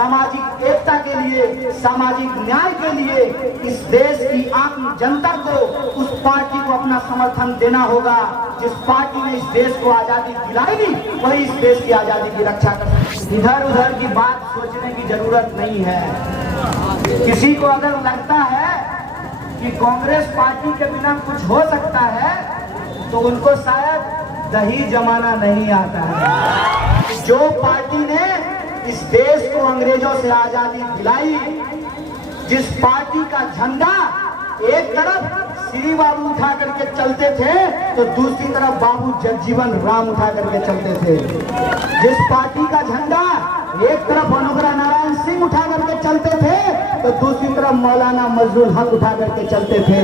सामाजिक एकता के लिए, सामाजिक न्याय के लिए इस देश की आम जनता को उस पार्टी को अपना समर्थन देना होगा जिस पार्टी ने इस देश को आजादी दिलाई थी, वही इस देश की आजादी की रक्षा कर। इधर उधर की बात सोचने की जरूरत नहीं है। किसी को अगर लगता है कि कांग्रेस पार्टी के बिना कुछ हो सकता है तो उनको शायद दही जमाना नहीं आता है। जो पार्टी ने इस देश को अंग्रेजों से आजादी दिलाई, जिस पार्टी का झंडा एक तरफ श्री बाबू उठा करके चलते थे तो दूसरी तरफ बाबू जगजीवन राम उठा करके चलते थे, जिस पार्टी का झंडा एक तरफ अनुग्रह नारायण सिंह उठा करके चलते थे तो दूसरी तरफ मौलाना मजरूल हक उठा करके चलते थे,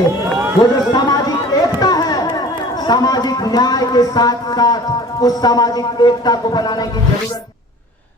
वो जो सामाजिक एकता है, सामाजिक न्याय के साथ साथ उस सामाजिक एकता को बनाने की जरूरत।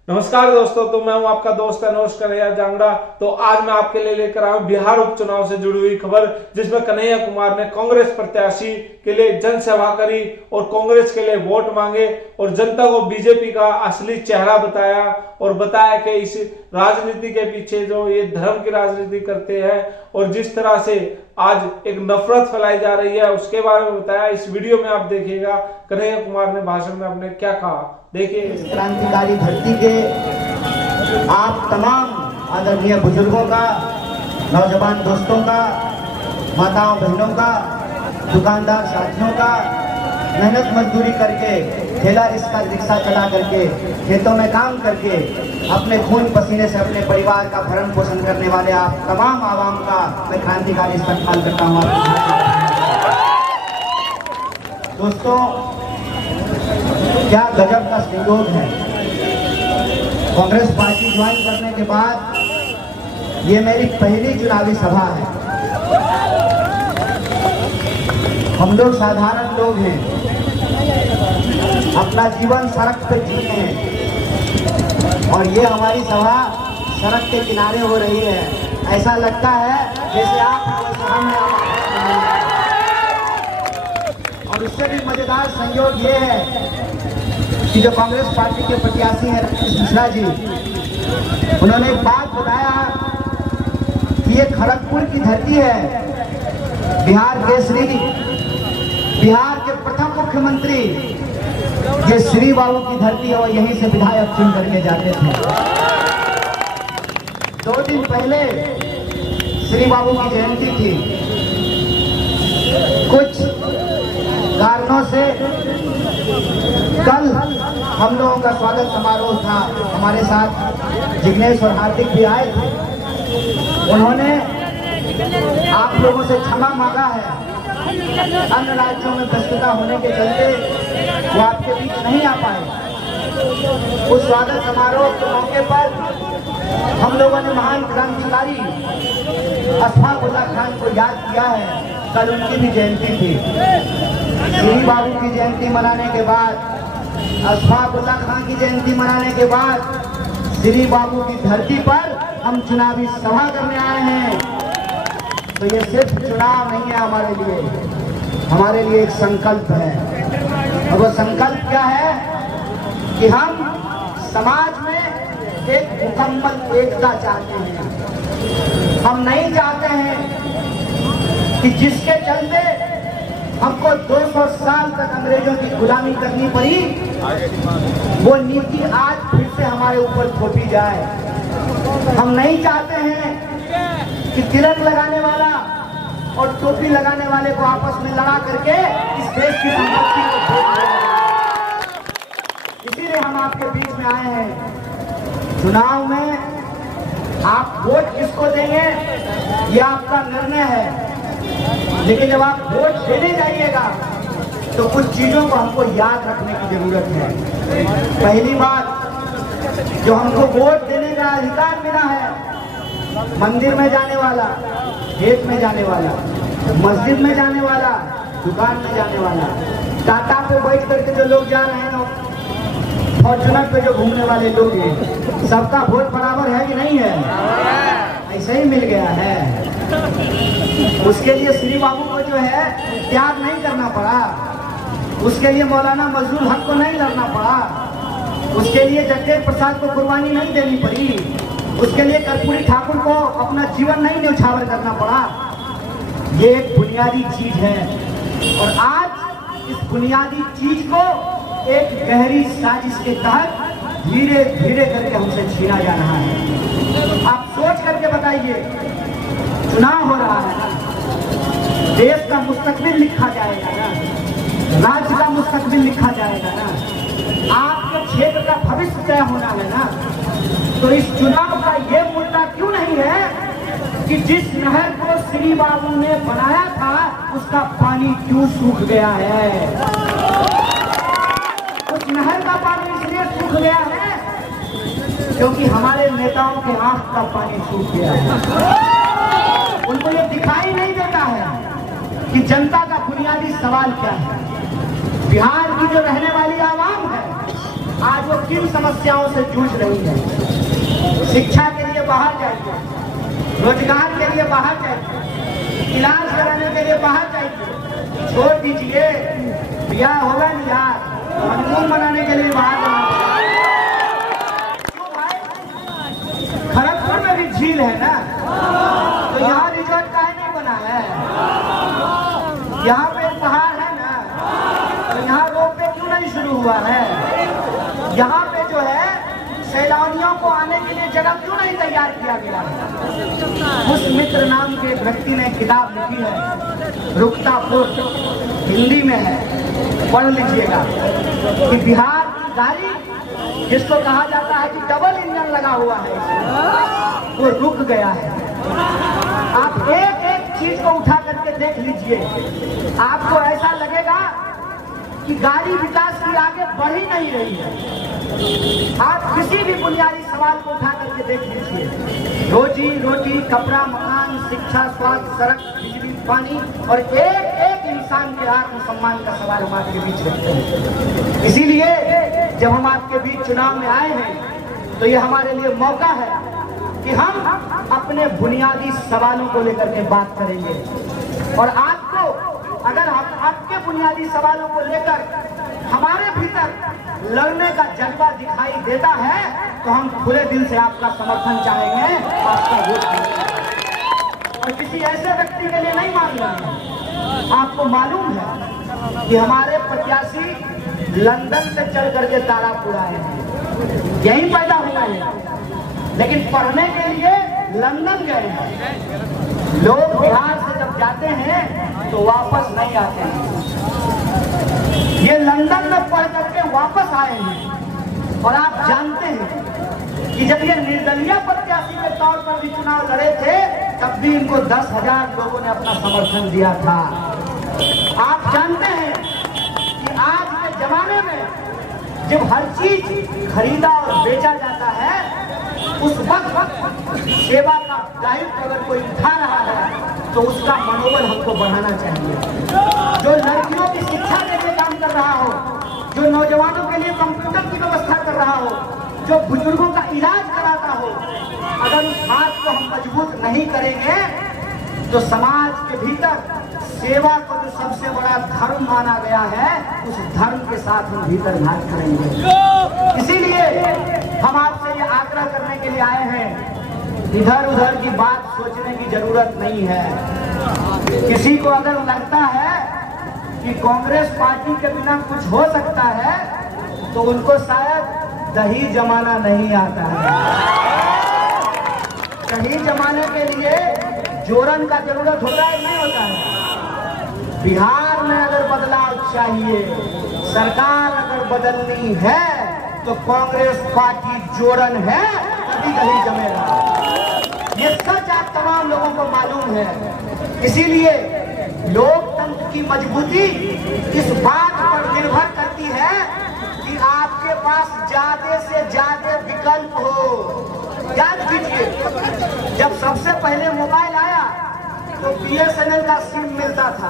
नमस्कार दोस्तों, तो मैं हूं आपका दोस्त अनोश कन्हैया जांगड़ा। तो आज मैं आपके लिए लेकर आया हूं बिहार उपचुनाव से जुड़ी हुई खबर, जिसमें कन्हैया कुमार ने कांग्रेस प्रत्याशी के लिए जनसभा करी और कांग्रेस के लिए वोट मांगे और जनता को बीजेपी का असली चेहरा बताया और बताया कि इस राजनीति के पीछे जो ये धर्म की राजनीति करते हैं और जिस तरह से आज एक नफरत फैलाई जा रही है उसके बारे में बताया। इस वीडियो में आप देखिएगा कन्हैया कुमार ने भाषण में अपने क्या कहा, देखिए। क्रांतिकारी धरती के आप तमाम आदरणीय बुजुर्गों का, नौजवान दोस्तों का, माताओं बहनों का, दुकानदार साथियों का, मेहनत मजदूरी करके, ठेला रिक्शा चला करके, खेतों में काम करके, अपने खून पसीने से अपने परिवार का भरण पोषण करने वाले आप तमाम आवाम का मैं क्रांतिकारी इस्तेमाल करता हूँ। दोस्तों, क्या गजब का संयोग है। कांग्रेस पार्टी ज्वाइन करने के बाद ये मेरी पहली चुनावी सभा है। हम लोग साधारण लोग हैं, अपना जीवन सड़क पे जीते हैं और ये हमारी सभा सड़क के किनारे हो रही है। ऐसा लगता है जैसे आप सामने और उससे भी मजेदार संयोग ये है कि जो कांग्रेस पार्टी के प्रत्याशी हैं रमेश मिश्रा जी, उन्होंने एक बात बताया कि ये खड़गपुर की धरती है, बिहार केसरी, बिहार के प्रथम मुख्यमंत्री ये श्री बाबू की धरती है और यहीं से विधायक चुन करके जाते थे। 2 दिन पहले श्री बाबू की जयंती थी। कुछ कारणों से कल हम लोगों का स्वागत समारोह था। हमारे साथ जिग्नेश और हार्दिक भी आए थे। उन्होंने आप लोगों से क्षमा मांगा है, अन्य राज्यों में व्यस्तता होने के चलते वो आपके बीच नहीं आ पाए। उस स्वागत समारोह के मौके पर हम लोगों ने महान क्रांतिकारी अशफाक उल्लाह खान को याद किया है। कल उनकी भी जयंती थी। श्री बाबू की जयंती मनाने के बाद, अशफाक उल्लाह खान की जयंती मनाने के बाद श्री बाबू की धरती पर हम चुनावी सभा करने आए हैं। तो ये सिर्फ चुनाव नहीं है हमारे लिए एक संकल्प है। और वो संकल्प क्या है कि हम समाज में एक मुकम्मल एकता चाहते हैं। हम नहीं चाहते हैं कि जिसके चलते हमको 200 साल तक अंग्रेजों की गुलामी करनी पड़ी, वो नीति आज फिर से हमारे ऊपर थोपी जाए। हम नहीं चाहते हैं कि तिलक लगाने वाला और टोपी लगाने वाले को आपस में लड़ा करके इस देश की संपत्ति को खो दें। इसीलिए हम आपके बीच में आए हैं। चुनाव में आप वोट किसको देंगे ये आपका निर्णय है, लेकिन जब आप वोट देने जाइएगा तो कुछ चीजों को हमको याद रखने की जरूरत है। पहली बात, जो हमको वोट देने का अधिकार मिला है, मंदिर में जाने वाला, खेत में जाने वाला, मस्जिद में जाने वाला, दुकान में जाने वाला, टाटा पे बैठ करके जो लोग जा रहे हैं, फॉर्चुनर पे जो घूमने वाले लोग हैं, सबका वोट बराबर है कि नहीं है? ऐसे ही मिल गया है। उसके लिए श्री बाबू को जो है त्याग नहीं करना पड़ा, उसके लिए मौलाना मजरूल हक को नहीं लड़ना पड़ा, उसके लिए जगदेव प्रसाद को कुर्बानी नहीं देनी पड़ी, उसके लिए कर्पूरी ठाकुर को अपना जीवन नहीं न्यौछावर करना पड़ा। ये एक बुनियादी चीज है और आज इस बुनियादी चीज को एक गहरी साजिश के तहत धीरे धीरे करके हमसे छीना जा रहा है। आप सोच करके बताइए, चुनाव हो रहा है ना, देश का मुस्तकबिल लिखा जाएगा ना, राज्य का मुस्तकबिल लिखा जाएगा ना, आपके क्षेत्र का भविष्य तय होना है ना, तो इस चुनाव का ये मुद्दा क्यों नहीं है कि जिस नहर को श्री बाबू ने बनाया था उसका पानी क्यों सूख गया है। उस नहर का पानी इसलिए सूख गया है क्योंकि हमारे नेताओं के आंख का पानी सूख गया है। उनको ये दिखाई नहीं देता है कि जनता का बुनियादी सवाल क्या है। बिहार की जो रहने वाली आवाम है आज वो किन समस्याओं से जूझ रही है। शिक्षा के लिए बाहर जाइए, रोजगार के लिए बाहर जाइए, इलाज कराने के लिए बाहर जाइए, छोड़ दीजिए ब्याह होगा नहीं यार, हनीमून मनाने के लिए बाहर जाना। क्यों भाई, खड़गपुर में भी झील है ना, तो यहाँ रिजॉर्ट काहे नहीं बना है। यहाँ पे पहाड़ है ना, तो यहाँ रोपवे क्यों नहीं शुरू हुआ है। यहाँ पे जो है सैलानियों को आने के लिए जगह क्यों नहीं तैयार किया गया है। उस मित्र नाम के व्यक्ति ने किताब लिखी है, रुकता पुट, हिंदी में है, पढ़ लीजिएगा कि बिहार की गाड़ी जिसको कहा जाता है कि डबल इंजन लगा हुआ है वो रुक गया है। आप एक एक चीज को उठा करके देख लीजिए, आपको ऐसा लगेगा कि गाड़ी विकास की आगे बढ़ ही नहीं रही है। आप किसी भी बुनियादी सवाल को उठा करके देख लीजिए, रोजी रोटी, कपड़ा, मकान, शिक्षा, स्वास्थ्य, सड़क, बिजली, पानी और एक एक इंसान के आत्मसम्मान का सवाल हम आपके बीच रखते हैं। इसीलिए जब हम आपके बीच चुनाव में आए हैं तो ये हमारे लिए मौका है कि हम अपने बुनियादी सवालों को लेकर के बात करेंगे। और आपको अगर हम आपके बुनियादी सवालों को लेकर हमारे भीतर लड़ने का जज्बा दिखाई देता है तो हम खुले दिल से आपका समर्थन चाहेंगे, आपका वोट देंगे और किसी ऐसे व्यक्ति के लिए नहीं मांग रहे हैं। आपको मालूम है कि हमारे प्रत्याशी लंदन से चल करके तारापुर आए हैं, यहीं पैदा हुआ है, लेकिन पढ़ने के लिए लंदन गए हैं। लोग बिहार से जब जाते हैं तो वापस नहीं आते हैं। ये लंदन में पढ़ करके वापस आए हैं। और आप जानते हैं कि जब ये निर्दलीय प्रत्याशी के तौर पर भी चुनाव लड़े थे तब भी इनको 10,000 लोगों ने अपना समर्थन दिया था। आप जानते हैं कि आज के जमाने में जब हर चीज खरीदा और बेचा जाता है उस वक्त सेवा का दायित्व अगर कोई उठा रहा है तो उसका मनोबल हमको बढ़ाना चाहिए। जो लड़कियों की शिक्षा के लिए काम कर रहा हो, जो नौजवानों के लिए कंप्यूटर की व्यवस्था कर रहा हो, जो बुजुर्गों का इलाज कराता हो, अगर उस हाथ को हम मजबूत नहीं करेंगे तो समाज के भीतर सेवा को जो सबसे बड़ा धर्म माना गया है उस धर्म के साथ हम भीतर घात करेंगे। इसीलिए हम आपसे ये आग्रह करने के लिए आए हैं, इधर उधर की बात सोचने की जरूरत नहीं है। किसी को अगर लगता है कि कांग्रेस पार्टी के बिना कुछ हो सकता है तो उनको शायद दही जमाना नहीं आता है। दही जमाने के लिए जोरन का जरूरत होता है नहीं होता है। बिहार में अगर बदलाव चाहिए, सरकार अगर बदलनी है तो कांग्रेस पार्टी जोरन है, तभी दही जमेगा। ये सच आप तमाम लोगों को मालूम है। इसीलिए लोकतंत्र की मजबूती इस बात पर निर्भर करती है कि आपके पास ज्यादा से ज्यादा विकल्प हो। याद कीजिए, जब सबसे पहले मोबाइल आया तो BSNL का सिम मिलता था।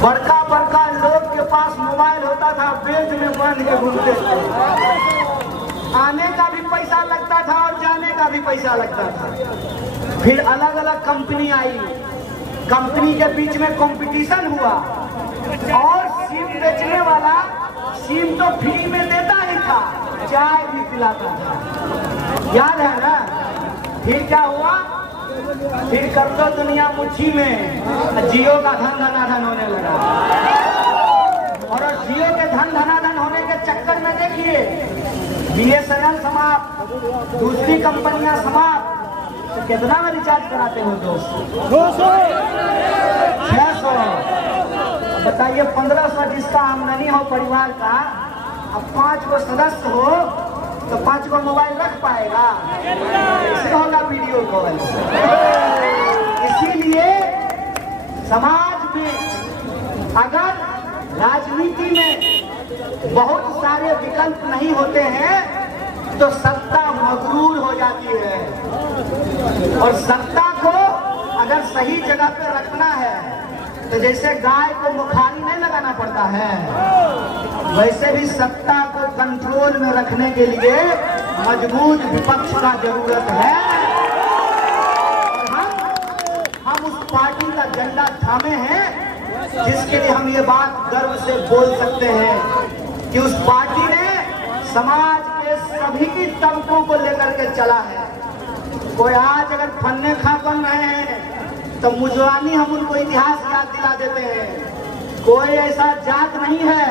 बड़का बड़का लोग के पास मोबाइल होता था, बेंच में बांध के घूमते थे। आने का भी पैसा लगता था और जाने का भी पैसा लगता था। फिर अलग अलग कंपनी आई, कंपनी के बीच में कंपटीशन हुआ और सिम बेचने वाला सिम तो फ्री में देता ही था, चाय भी पिलाता था। याद है ना? फिर क्या हुआ? फिर कर दो दुनिया मुट्ठी में, जियो का धन धनाधन होने लगा। और जियो के धन धनाधन होने के चक्कर में देखिए BSNL समाप्त, दूसरी कंपनियां समाप्त। तो कितना में रिचार्ज कराते हो दोस्त? 600। बताइए 1500 जिसका आमदनी हो परिवार का, अब 5 को सदस्य हो तो 5 को मोबाइल रख पाएगा? ऐसे होगा वीडियो कॉल। इसीलिए समाज में अगर राजनीति में बहुत सारे विकल्प नहीं होते हैं तो सत्ता मगरूर हो जाती है। और सत्ता को अगर सही जगह पे रखना है तो जैसे गाय को मुखारी नहीं लगाना पड़ता है, वैसे भी सत्ता को कंट्रोल में रखने के लिए मजबूत विपक्ष का जरूरत है। हम उस पार्टी का झंडा थामे हैं जिसके लिए हम ये बात गर्व से बोल सकते हैं कि उस पार्टी ने समाज के सभी तबकों को लेकर के चला है। कोई आज अगर फन्ने खा बन रहे हैं तो मुजवानी हम उनको इतिहास याद दिला देते हैं। कोई ऐसा जात नहीं है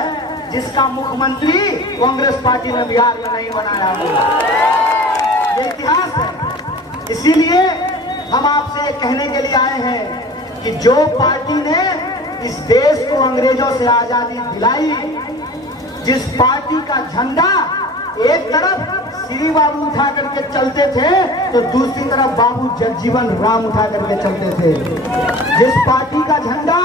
जिसका मुख्यमंत्री कांग्रेस पार्टी ने बिहार में नहीं बनाया हो, ये इतिहास है। इसीलिए हम आपसे कहने के लिए आए हैं कि जो पार्टी ने इस देश को अंग्रेजों से आजादी दिलाई, जिस पार्टी का झंडा एक तरफ श्री बाबू उठा करके चलते थे तो दूसरी तरफ बाबू जगजीवन राम उठा करके चलते थे, जिस पार्टी का झंडा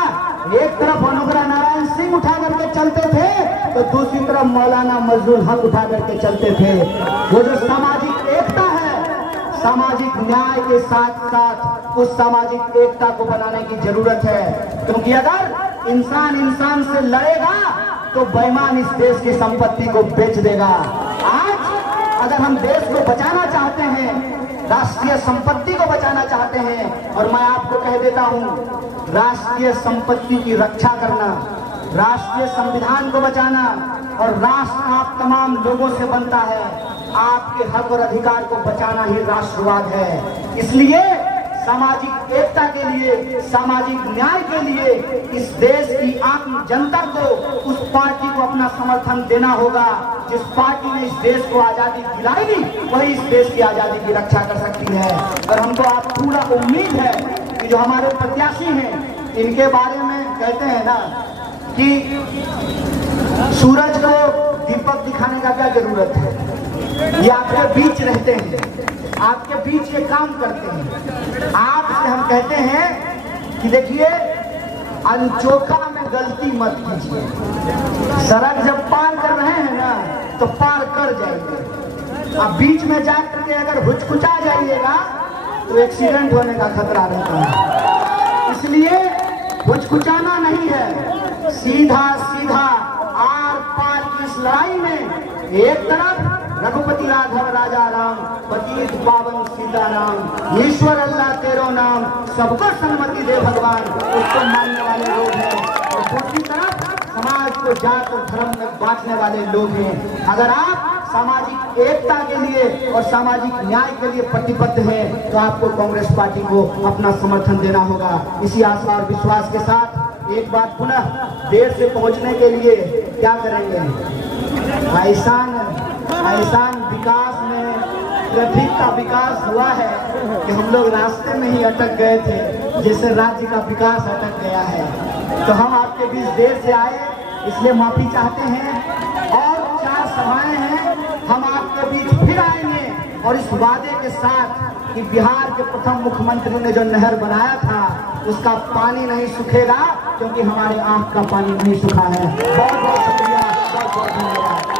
एक तरफ अनुग्रह नारायण सिंह उठा करके चलते थे तो दूसरी तरफ मौलाना मजदूर हक उठा करके चलते थे, वो जो सामाजिक एकता है, सामाजिक न्याय के साथ साथ उस सामाजिक एकता को बनाने की जरूरत है। क्योंकि अगर इंसान इंसान से लड़ेगा तो बेईमान इस देश की संपत्ति को बेच देगा। आज अगर हम देश को बचाना चाहते हैं, राष्ट्रीय संपत्ति को बचाना चाहते हैं, और मैं आपको कह देता हूं, राष्ट्रीय संपत्ति की रक्षा करना, राष्ट्रीय संविधान को बचाना और राष्ट्र आप तमाम लोगों से बनता है, आपके हक और अधिकार को बचाना ही राष्ट्रवाद है। इसलिए सामाजिक एकता के लिए, सामाजिक न्याय के लिए इस देश की आम जनता को उस पार्टी को अपना समर्थन देना होगा। जिस पार्टी ने इस देश को आजादी दिलाई नहीं, वही इस देश की आजादी की रक्षा कर सकती है। और हमको आप पूरा उम्मीद है कि जो हमारे प्रत्याशी हैं, इनके बारे में कहते हैं ना कि सूरज को दीपक दिखाने का क्या जरूरत है, ये आपके बीच रहते हैं, आपके बीच ये काम करते हैं। आपसे हम कहते हैं कि देखिए अनचोखा में गलती मत कीजिए। सड़क जब पार कर रहे हैं ना तो पार कर जाइए, अब बीच में जा करके अगर हुचकुचा जाइएगा तो एक्सीडेंट होने का खतरा रहता है। इसलिए हुचकुचाना नहीं है, सीधा सीधा आर पार की इस लड़ाई में एक तरफ रघुपति राघव राजा राम, पतित पावन सीता नाम, ईश्वर अल्लाह तेरो नाम, सबको सन्मति दे भगवान, उसको मानने वाले लोग हैं। और दूसरी तरफ समाज को जात और धर्म में बांटने वाले लोग हैं। अगर आप सामाजिक एकता के लिए और सामाजिक न्याय के लिए प्रतिबद्ध हैं तो आपको कांग्रेस पार्टी को अपना समर्थन देना होगा। इसी आशा और विश्वास के साथ एक बार पुनः देर से पहुंचने के लिए क्या करेंगे, ऐसान विकास में ट्रैफिक का विकास हुआ है कि हम लोग रास्ते में ही अटक गए थे, जैसे राज्य का विकास अटक गया है। तो हम आपके बीच देर से आए, इसलिए माफी चाहते हैं। और 4 सभाएं हैं, हम आपके बीच फिर आएंगे और इस वादे के साथ कि बिहार के प्रथम मुख्यमंत्री ने जो नहर बनाया था उसका पानी नहीं सूखेगा, क्योंकि हमारे आंख का पानी नहीं सूखा है। बहुत बहुत शुक्रिया, बहुत बहुत धन्यवाद।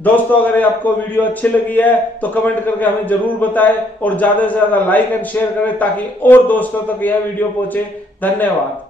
दोस्तों अगर ये आपको वीडियो अच्छी लगी है तो कमेंट करके हमें जरूर बताएं और ज्यादा से ज्यादा लाइक एंड शेयर करें ताकि और दोस्तों तक यह वीडियो पहुंचे। धन्यवाद।